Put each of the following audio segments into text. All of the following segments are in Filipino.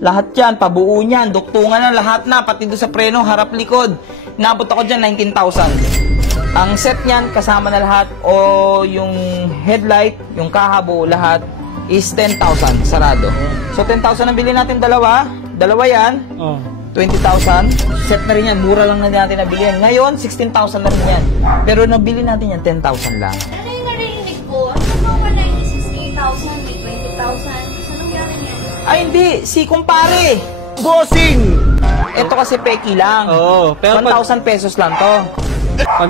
Lahat yan, pabuo niyan, duktungan na, lahat na, pati doon sa preno, harap likod. Inabot ako dyan, 19,000. Ang set niyan, kasama na lahat, o yung headlight, yung kahabo, lahat, is 10,000, sarado. So, 10,000 ang bilhin natin, dalawa yan, 20,000. Set na rin yan, mura lang na natin nabili yan. Ngayon, 16,000 na rin yan. Pero nabili natin yan, 10,000 lang. Ano yung narinig ko? Ano ba 96,000, 20,000? Ay, hindi. Si kumpare. Bossing! Ito kasi peki lang. Oo. Pero 1,000 pesos lang to.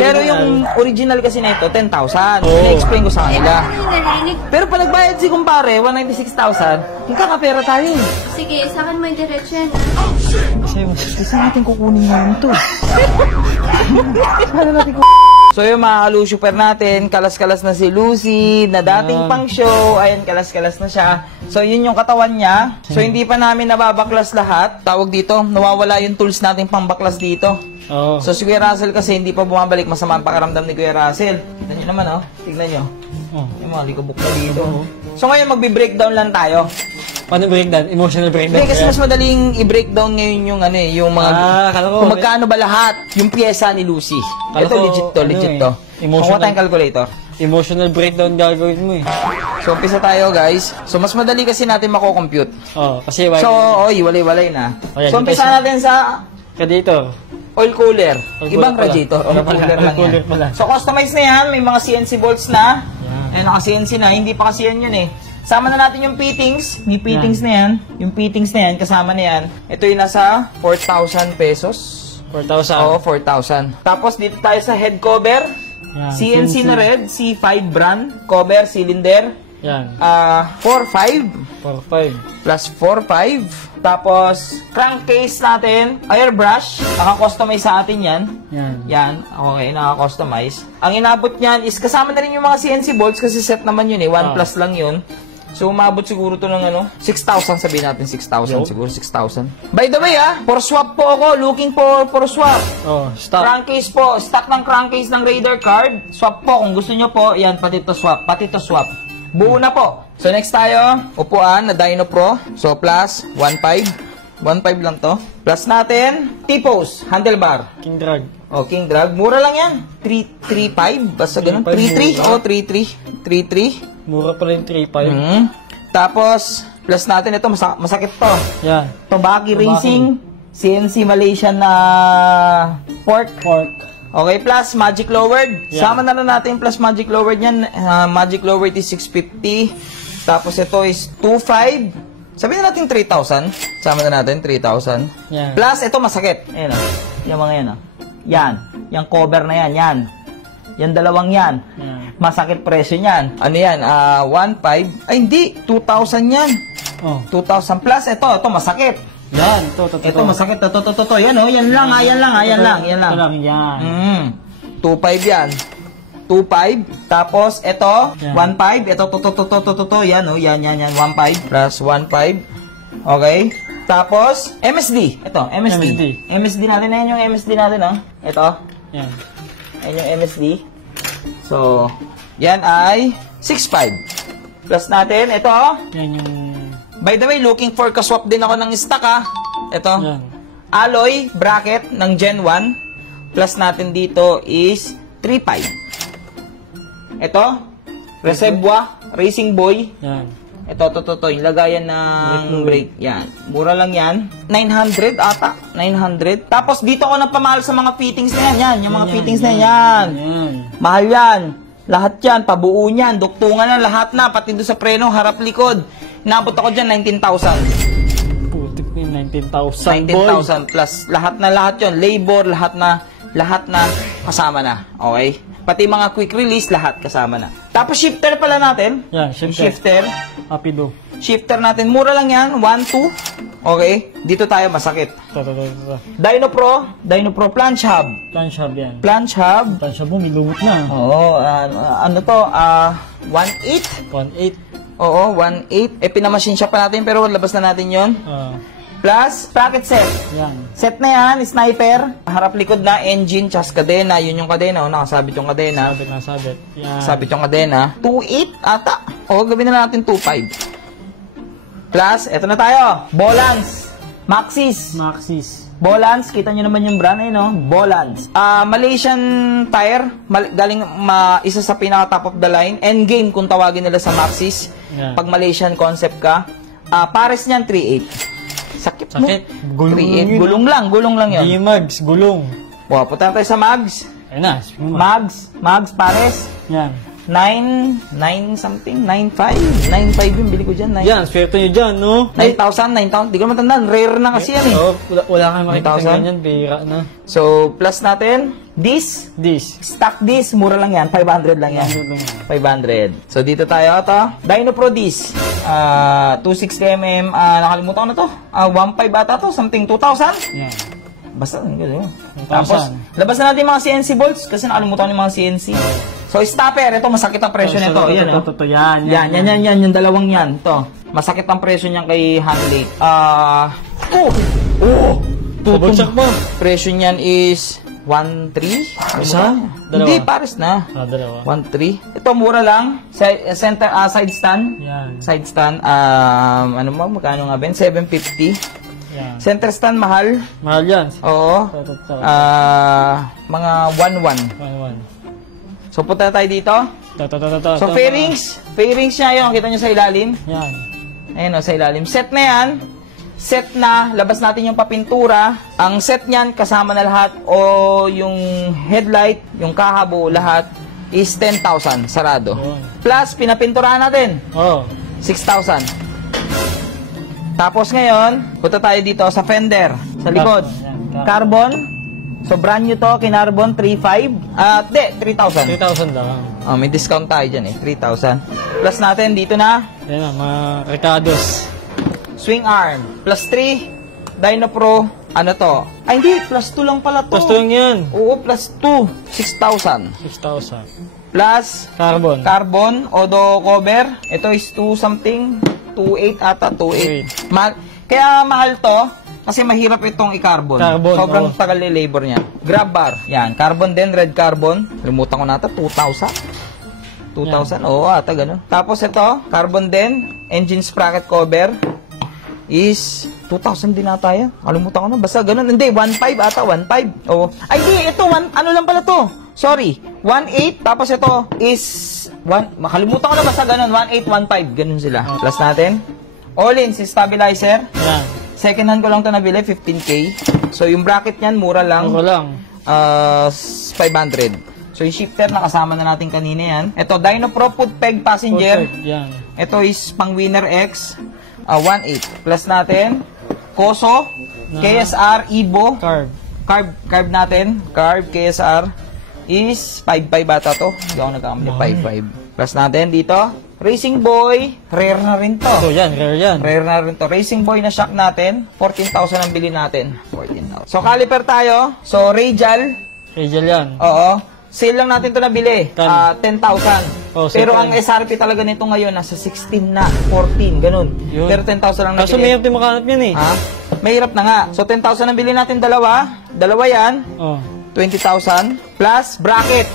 Pero yung original kasi na ito, 10,000. I-explain ko sa kanila. Ano yung narinig? Pero pag nagbayad si kumpare, 196,000, magkakapera tayo. Sige, sa akin may diretsyo na. Kasi natin kukunin namin to. Sana natin kukunin. So yung mga kalusuper natin, kalas-kalas na si Lucy, na dating pang show, ayan, kalas-kalas na siya. So yun yung katawan niya. So hindi pa namin nababaklas lahat. Tawag dito, nawawala yung tools natin pang baklas dito. So si Kuya Russell kasi hindi pa bumabalik, masama ang pakiramdam ni Kuya Russell. Tignan nyo naman, oh. Tignan nyo. Yung mga likabok na dito. So ngayon magbe-breakdown lang tayo. Paano breakdown? Emotional breakdown? Hindi, kasi mas madaling i-breakdown ngayon yung ano eh, yung mga kung magkano ba lahat yung pyesa ni Lucy. Ito legit to. Kumuha tayong calculator. Emotional breakdown gagawin mo eh. So umpisa tayo guys. So mas madali kasi natin mako-compute. Kasi so walay-walay na. So umpisa natin sa radiator. Oil cooler. Ibang radiator. Oil cooler lang yan. So customize na yan. May mga CNC bolts na. Ayan, naka-CNC na. Hindi pa kasi yan yun eh. Sama na natin yung fittings. May fittings na yan. Yung fittings na yan, kasama na yan. Ito yung nasa 4,000 pesos. 4,000? Oo, 4,000. Tapos dito tayo sa head cover. CNC na red. C5 brand. Cover, cylinder. Yan. 4,500. 4,500. Plus 4,500. Tapos, crankcase natin, airbrush. Naka-customize sa atin yan. Yan. Okay, naka-customize. Ang inabot niyan is, kasama na rin yung mga CNC bolts kasi set naman yun eh. 1 plus lang yun. So, umabot siguro to ng 6,000, sabihin natin 6,000 siguro, 6,000. By the way for swap po ako, looking for swap. Stock. Crankcase po, stock ng crankcase ng Raider card. Swap po, kung gusto nyo po, yan, pati to swap. Buo na po. So, next tayo, upuan na Dyno Pro. So, plus 1,500. 1,500 lang to. Plus natin, T-pose, handlebar. King drag. King drag. Mura lang yan. 3,500. Basta ganun. 3,300. 3,300. Mura pala yung 3,500. Tapos, plus natin ito, masakit to. Yan. Tobacco Racing, CNC Malaysian na fork. Okay, plus Magic Lowered. Sama na natin plus Magic Lowered yan. Magic Lowered is 650. Tapos ito is 2,500. Sabihin na natin 3,000. Sama na natin 3,000. Plus ito masakit. Ayan yung mga yan Yan. Yung cover na yan. Yan dalawang yan. Masakit presyo niyan. Ano yan? 1,500. Ay hindi. 2,000 yan. 2,000 plus. Ito masakit. Yan. Ito masakit. Ito. Yan lang. Yan. 2,500 yan. 2,500. Tapos, ito, 1,500. Ito, to. Yan, 1,500. Plus 1,500. Okay. Tapos, MSD. Ito, MSD. MSD natin. Ayan yung MSD natin, Ito. Yan. Ayan yung MSD. So, yan ay 6,500. Plus natin, ito. Yan yung... By the way, looking for kaswap din ako ng stock, Ito. Yan. Alloy bracket ng Gen 1. Plus natin dito is 3,500. Ito, Reservoir, Racing Boy. Yan. Ito, yung lagayan ng brake. Yan. Mura lang yan. 900 ata. 900. Tapos dito ako nagpamahal sa mga fittings na yan. Yan, yung mga fittings na yan. Mahal yan. Lahat yan, pabuo niyan. Duktungan na, lahat na. Pati doon sa preno, harap likod. Nabot ako dyan, 19,000. Putik na 19,000. 19,000 plus. Lahat yun. Labor, lahat na kasama na. Okay? Pati mga quick release, lahat kasama na. Tapos shifter pala natin. Yan, shifter. Rapido. Shifter natin, mura lang yan. 1,200. Okay? Dito tayo masakit. Dyno Pro Planch Hub. Planch hub yan. Planch hub mo, may lumot na. Oo, ano to? 1,800. 1,800. Oo, 1,800. Pinamachine shop pa natin pero labas na natin yon. Plus, sprocket set. Yan. Set na yan, sniper. Harap likod na, engine, chas kadena. Yun yung kadena, nakasabit yung kadena. Nasabit. Yan. Sabit yung kadena. 2,800 ata. O, gawin na natin 2,500. Plus, eto na tayo. Bolans. Maxis. Maxis. Bolans, kita nyo naman yung brand eh, no? Bolans. Malaysian tire, galing isa sa pinaka top of the line. Endgame kung tawagin nila sa Maxis. Yeah. Pag Malaysian concept ka. Pares niyan, 3.8. Sakit mo. Sakit. Gulong 3.8. Gulong lang yun. Di mags, gulong. Wow, punta tayo sa Mags. Ayun na. Mags, pares. Yan. 9 something, 9.5. 9.5 yung bili ko dyan. Yan, swerte nyo dyan, no? 9,000. Di ko naman tandaan. Rare na kasi yan eh. Oo, wala kang makikita 9,000? ganyan, bihira na. So, plus natin, this. Stock this, mura lang yan. 500 lang yan. 500. So, dito tayo. Ito, Dyno Pro Disc. 260mm. Nakalimutan ko na to. 1.5 ata to. Something 2,000. Yan. Basta, gano'n. Tapos, labas na natin yung mga CNC bolts kasi nakalimutan ko yung mga CNC. So, stopper. Ito, masakit ang presyo nito. Yan. Yung dalawang yan. Ito. Masakit ang presyo niyan kay Hanley. Bubagsak pa. Presyo niyan is 1.3. Isa? Dalawa? Hindi, pares na. Dalawa. 1.3. Ito, mura lang. Center, side stand. Yan. Side stand. Magkano nga ba? 750. Yan. Center stand, mahal. Mahal yan. Oo. Mga 1.1. 1-1. So, punta tayo dito. So, fairings niya yun. Kita nyo sa ilalim. Yan. Ayan o, sa ilalim. Set na yan. Set na. Labas natin yung papintura. Ang set niyan, kasama na lahat. O yung headlight, yung kahabo, lahat is 10,000. Sarado. Plus, pinapinturahan natin. 6,000. Tapos ngayon, punta tayo dito sa fender. Sa likod. Carbon. So, brand new to, kinarbon, 3,500. 3,000. 3,000 lang. May discount tayo dyan eh, 3,000. Plus natin, dito na. Yan na, mga Ricardos. Swing arm. Plus 3. Dyno Pro. Ano to? Ay, hindi. Plus 2 lang pala to. Plus 2 yan. Oo, plus 2. 6,000. 6,000. Plus, Carbon. Odo cover. Ito is 2 something. 2.8 ata. 2.8. Kaya mahal to. Kasi mahirap itong i-carbon. Sobrang tagal yung labor niya. Grab bar. Yan. Carbon din. Red carbon. Limutan ko nata. 2,000. 2,000. Oo, ata ganun. Tapos ito. Carbon din. Engine sprocket cover. Is 2,000 din ata yan. Kalimutan ko na. Basta ganun. Hindi. 1.5 ata. 1.5. Oo. Ay, di. Ito. Ano lang pala to? Sorry. 1.8. Tapos ito is... Makalimutan ko na. Basta ganun. 1.8, 1.5. Ganun sila. Plus natin. All-in si stabilizer. Yan. Second hand ko lang ito nabili, 15K. So, yung bracket niyan, mura lang. 500. So, yung shifter, nakasama na natin kanina yan. Ito, Dyno Pro Foot Peg Passenger. Yan. Ito is pang Winner X. 1.8. Plus natin, Koso, KSR, Evo. Carb natin. Carb, KSR is 5.5 bata to. Hindi ako nagkakamali, 5.5. Plus natin dito, Racing Boy, rare na rin to. So, yan, rare yan. Rare na rin to. Racing Boy na shock natin, 14,000 ang bili natin. 14,000. So, caliper tayo. So, radial. Radial yan. Oo. Sale lang natin to nabili. 10,000. Pero ang SRP talaga nito ngayon, nasa 16 na, 14, ganun. Yun. Pero 10,000 lang nabili. Kaso mahirap din makahanap yan eh. Mahirap na nga. So, 10,000 ang bili natin dalawa. Dalawa yan. 20,000. Plus, bracket.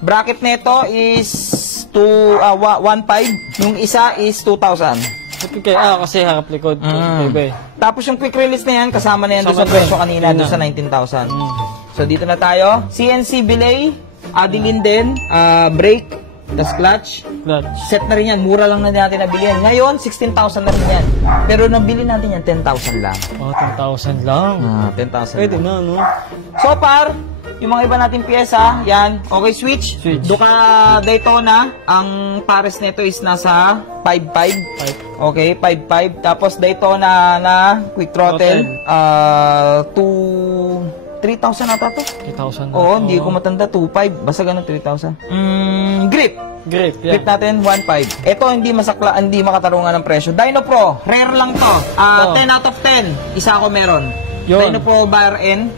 Bracket nito is 1.5. Yung isa is 2,000. Kasi harap likod. Tapos yung quick release na yan, kasama na yan doon sa presyo kanina, doon sa 19,000. So dito na tayo. CNC belay, Adeline din, brake, tas clutch. Set na rin yan, mura lang na natin nabili yan. Ngayon, 16,000 na rin yan. Pero nabili natin yan, 10,000 lang. 10,000 lang. 10,000 Pwede na, no? So far, yung mga iba nating pyesa, yan. Okay, switch. Duka Daytona, ang pares nito is nasa 5.5. Okay, 5.5. Tapos Daytona na quick throttle, 3,000 ata to. 3,000 na. Oo, hindi ko matanda. 2.5. Basta ganun, 3,000. Grip natin, 1.5. Ito, hindi makatarungan ng presyo. Dyno Pro, rare lang to. 10 out of 10. Isa ako meron. Dyno Pro Bar N.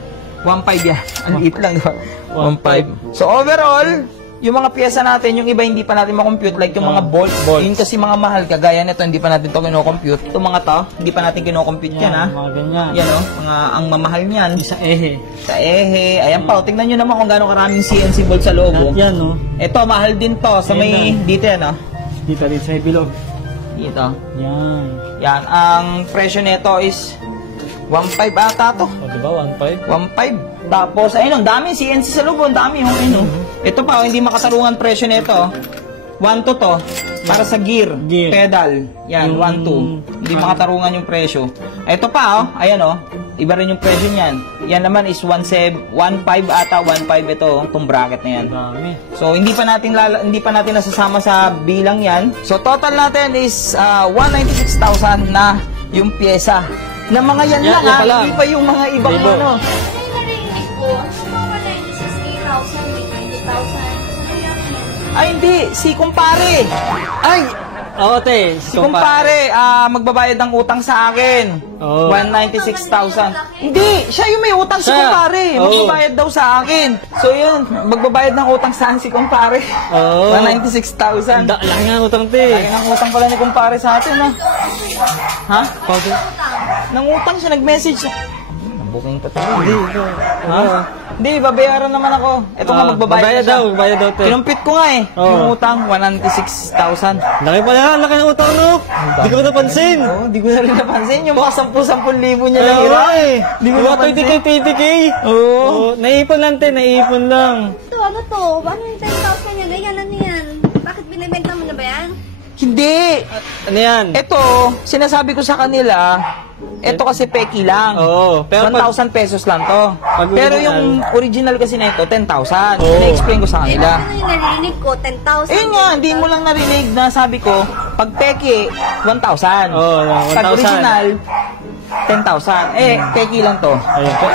1.5 yan. Ang liit lang, diba? 1.5. So, overall, yung mga pyesa natin, yung iba hindi pa natin makompute, like yung mga bolts. Yun kasi mga mahal, kagaya nito, hindi pa natin ito kinocompute. Itong mga to, hindi pa natin kinocompute yan, ha? Mga ganyan. Yan, o. Ang mamahal niyan. Sa ehe. Ayan pa, tingnan nyo naman kung gano'ng karaming CNC bolts sa loob. Yan, no? Ito, mahal din to. Sa may, dito yan, o. Dito sa bilog. Dito. Yan. Yan, ang presyo nito is 1.5 ata to. O, diba? 1.5? 1.5. Tapos, ayun, ang dami. CNC sa loob, ang dami yung ino. Ito pa, hindi makatarungan presyo nito. 1 to to. Para sa gear. Pedal. Yan, 1.2. Hindi makatarungan yung presyo. Ito pa, oh. Ayan, oh. Iba rin yung presyo niyan. Yan naman is 1.5 ata. 1.5 ito, itong bracket na yan. Dami. So, hindi pa natin nasasama sa bilang yan. So, total natin is 196,000 na yung pyesa. Na mga yan lang, yan ha? pala. Hindi pa yung mga ibang Iba. ano. Ano yung narinig ko? Sa mga 96,000, may 20,000. Ano yan? Ay, hindi. Si kumpare. Ay! Oo, te. Si kumpare, magbabayad ng utang sa akin. Oh. 196,000. Hindi, siya yung may utang si Siya. kumpare. Oh. Magbabayad daw sa akin. So yun, magbabayad ng utang saan si kumpare. Oo. 196,000. Laki nga ang utang, te. Laki ng utang pala ni kumpare sa atin, ha? Ha? Pag- Nangutang siya, nag-message siya. Nabuking pa tayo. Hindi, ito. Ha? Hindi, babayaran naman ako. Ito nga, magbabayad na siya. Magbayad daw, te. Kinumpit ko nga eh. Oo. Yung utang, 196,000. Laki pala, laki ng utang, no? Hindi ko napansin. Oo, di ko na rin napansin. Yung mga 10,000 niya lang Ayaw ira. nga eh. Di ko Mga napansin. 20k, 20k. Oo. Oo. Naipon lang, te. Naipon lang. Ito, ano to? Ano yung 10,000 niya? Ganyan, ano yan? Bakit binibenta mo na ba yan? Hindi. Ano yan? Ito, sinasabi ko sa kanila, ito kasi peki lang. Oo. Pero pag... 1,000 pesos lang to. Pag Pero original- yung original kasi na ito, 10,000. Oo. Na-explain ko sa Eh, kanila. ano yung narinig ko? 10,000. Eh nga, hindi mo lang narinig na sabi ko, pag peki, 1,000. Oo, 1,000. Pag original, 10,000. Eh, peki lang to. Ayun po.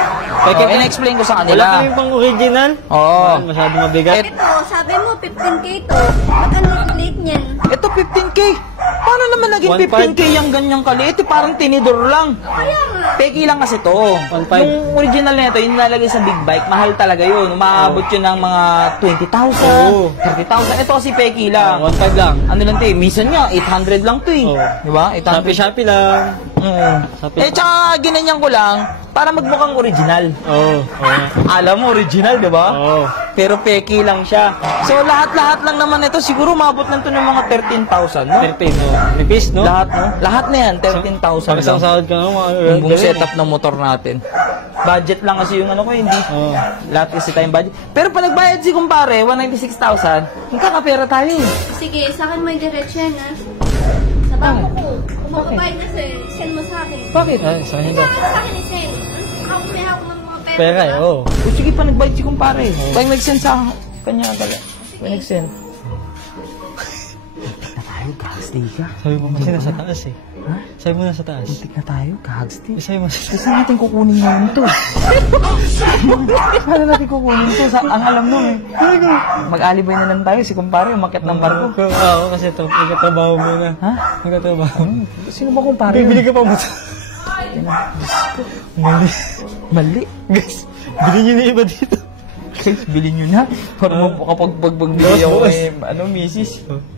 Peki, in-explain ko sa Wala kanila. kami pang original. Oo. Masyado mabigat. Ito, sabi mo 15k to. Ba't ang late niyan? Ito, 15K. Paano naman naging 1.5? 15K yung ganyang kaliit? Eh, parang tinidor lang. Kaya nga. Peki lang kasi to. 1.5. Yung original na ito, yung nilalagay sa big bike, mahal talaga yun. Umaabot yun ng mga 20,000, Oo. 30,000. Ito kasi peki lang. 1.5 lang. Ano lang to eh, minsan nga, 800 lang to eh. Oo. Diba? 800. Shopee lang. Shopee. Eh, tsaka ginanyan ko lang, para magmukhang original. Oo. Oo. Alam mo, original, diba? Oo. Pero peki lang siya. So, lahat-lahat lang naman ito, siguro mabot lang to ng mga 13,000, no? 13, no? Nipis, no? Lahat, no? Lahat na yan, 13,000 Pag isang lang. sahod ka, no? Yung buong setup ng motor natin. Budget lang kasi yung ano ko, hindi. Oo. Lahat kasi tayong budget. Pero pag nagbayad si kumpare, 196,000, magkakapera tayo. Sige, sa akin may diretso yan, ha? Sa bangko ko. Kung magbabayad kasi, send mo sa akin. Bakit? Ay, sa akin Ikaw daw. sa akin i-send. Ako may hawak ng mga pera. Pera, eh, oo. O sige pa, nagbayad si kumpare. Pag nag-send sa kanya, tala. Pag nag-send. Tayo, gagstay ka. Sabi mo kasi nasa taas, eh. Ha? Sabi mo nasa taas. Muntik na tayo, gagstay. Sabi mo Gusto natin kukunin ngayon to. Paano natin kukunin to? Ang alam nun eh. Mag-alibay na lang tayo, si kumpare, umakyat ng barko. Pero ako kasi ito, nagkatrabaho muna. Ha? Nagkatrabaho. Sino ba kumpare Bibili yun? ka pa mo. Mali. Mali. Guys, bili niyo na iba dito. Guys, bilhin nyo na. Para kapag pagbili ako Boss, may, ano, misis.